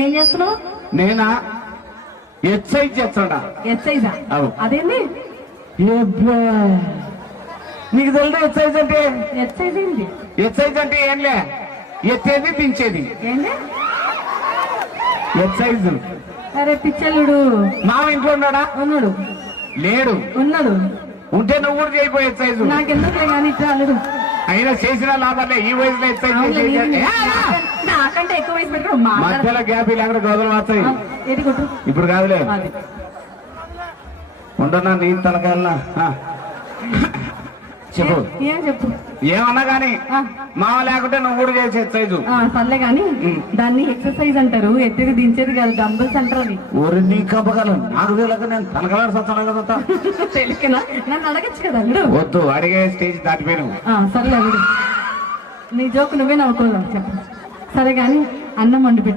ఏం చేస్తున్నావు? నేనా ఎక్సైజ్ చేస్తాడా? ఎక్సైజా? అదేంటి? నీకు తెలుసు ఎక్సైజ్ అంటే? ఎక్సైజ్ ఏంటి? ఎక్సైజ్ అంటే ఏంలే, ఎత్తేది దించేది ఏంటి ఎక్సైజ్. అరే పిచ్చలుడు మామ ఇంట్లో ఉన్నాడా? ఉన్నాడు. లేడు. ఉన్నాడు. ఉంటే నువ్వు కూడా చేయిపోయి ఎక్సైజ్. నాకెందుకు కానీ ఇట్లా అల్లుడు. అయినా చేసిన లాభాలే ఈ వయసులో ఎక్సైజ్. నాకంటే ఎక్కువ వయసు పెట్టు. మధ్యలో గ్యాప్ లేకుండా గోదలు వస్తాయి. ఏది కొట్టు ఇప్పుడు కాదులే, ఉండన్నా నీ తలకాయల్లా. చెప్పు. ఏం చెప్పు. ఏమన్నా గానీ మామ లేకుంటే నువ్వు కూడా చేసే ఎక్సైజ్. సర్లే గాని దాన్ని ఎక్సర్సైజ్ అంటారు, ఎత్తేది దించేది కాదు, డంబుల్స్ అంటారు. అది ఊరి నీ కప్పగలను నాకు తెలియక నేను తనకలాడు సత్తాను కదా. తెలియకనా? నన్ను అడగచ్చు కదా అల్లుడు. వద్దు, అడిగే స్టేజ్ దాటిపోయాను. సర్లే అల్లుడు, నీ జోకు నువ్వే నవ్వుకోదా చెప్పు. సరే గాని అన్నం వండి పెట్టు.